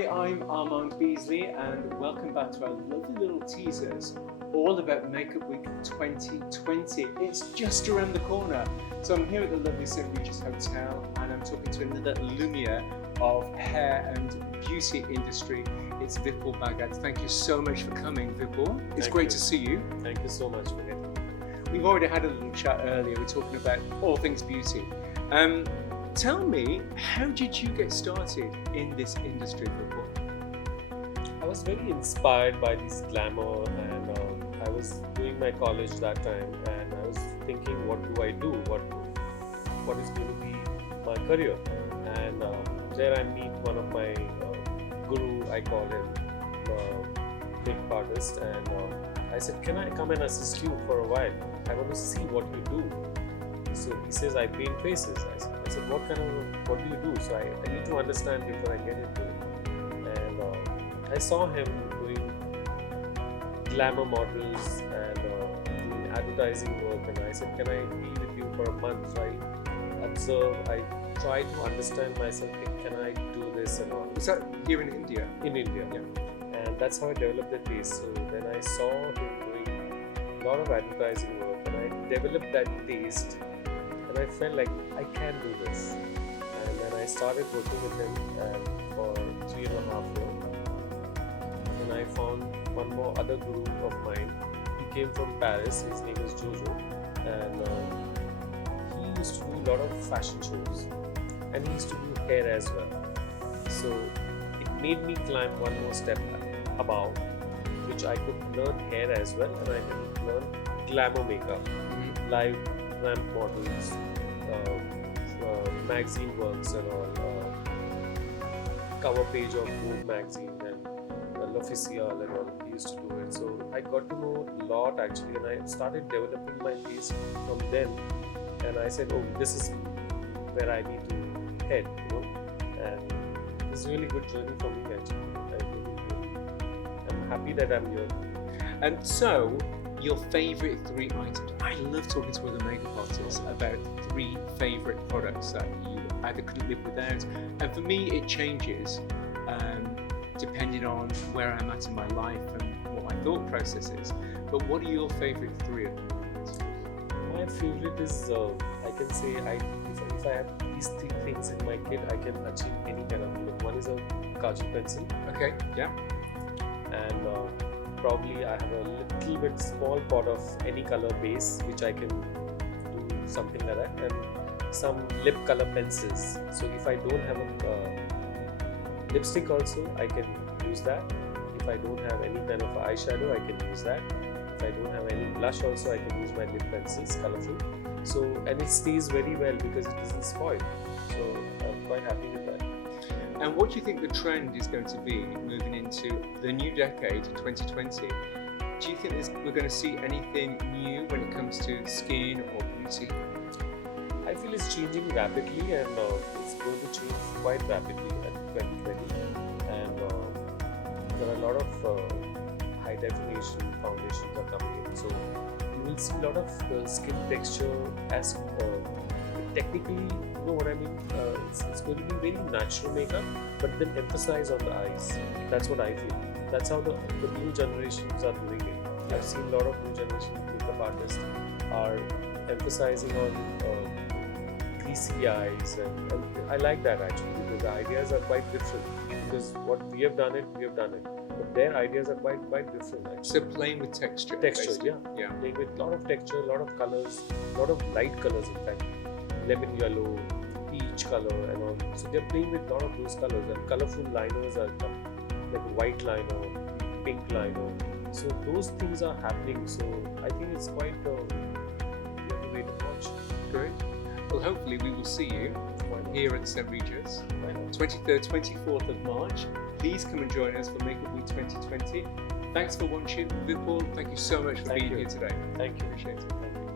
Hi, I'm Armand Beasley and welcome back to our lovely little teasers all about Makeup Week 2020. It's just around the corner. So I'm here at the lovely St Regis Hotel and I'm talking to another Lumiere of hair and beauty industry. It's Vipul Bhagat. Thank you so much for coming, Vipul. It's great to see you. Thank you so much for getting me. We've already had a little chat earlier. We're talking about all things beauty. Tell me, how did you get started in this industry, Vipul? I was very inspired by this glamour, and I was doing my college that time, and I was thinking, what do I do? What is going to be my career? And there I meet one of my guru, I call him Makeover Artists, and I said, can I come and assist you for a while? I want to see what you do. So he says, I paint faces. I said, what do you do? So I need to understand before I get into it. And I saw him doing glamour models and doing advertising work. And I said, can I be with you for a month? So I observe, I try to understand myself. Can I do this and all? Was that here in India? In India, yeah. And that's how I developed the taste. So then I saw him doing a lot of advertising work and I developed that taste. And I felt like I can do this. And then I started working with him for 3.5 years. And I found one more other guru of mine. He came from Paris. His name is Jojo. And he used to do a lot of fashion shows. And he used to do hair as well. So it made me climb one more step above, which I could learn hair as well. And I could learn glamour makeup, live ramp models, magazine works and all, cover page of Vogue magazine and L'Officiel and all. He used to do it. So I got to know a lot actually, and I started developing my taste from then. And I said, oh, this is where I need to head, you know. And it's a really good journey for me actually. I'm happy that I'm here. And so, your favourite 3 items. I love talking to other makeup artists about 3 favourite products that you either couldn't live without. And for me, it changes depending on where I'm at in my life and what my thought process is. But what are your favourite 3 at the moment? My favourite is, I can say, if I have these 3 things in my kit, I can achieve any kind of look. One is a kajal pencil. Okay, yeah. And probably I have a little bit small pot of any color base which I can do something like that, and some lip color pencils. So if I don't have a lipstick also, I can use that. If I don't have any kind of eyeshadow, I can use that. If I don't have any blush also, I can use my lip pencils, colorful. So, and it stays very well because it doesn't spoil. So I'm quite happy with that. And what do you think the trend is going to be moving into the new decade, 2020? Do you think we're going to see anything new when it comes to skin or beauty? I feel it's changing rapidly, and it's going to change quite rapidly at 2020. And there are a lot of high definition foundations are coming in. So you will see a lot of skin texture as technically, you know what I mean? It's going to be very natural makeup, but then emphasize on the eyes. That's what I feel. That's how the new generations are doing it. I've seen a lot of new generation makeup artists are emphasizing on greasy eyes, and I like that actually, because the ideas are quite different. Because what we have done it, but their ideas are quite different actually. So playing with texture. Texture, basically. yeah. Playing with a lot of texture, a lot of colors, a lot of light colors in fact. Lemon yellow, peach color and all. So they're playing with a lot of those colors, and colorful liners are coming, like white liner, pink liner. So those things are happening. So I think it's quite we have to wait and watch. Great. Well, hopefully we will see you here at St Regis, 23rd, 24th of March. Please come and join us for Makeup Week 2020. Thanks for watching. Vipul, thank you so much for being here today. Thank you. Appreciate it. Thank you.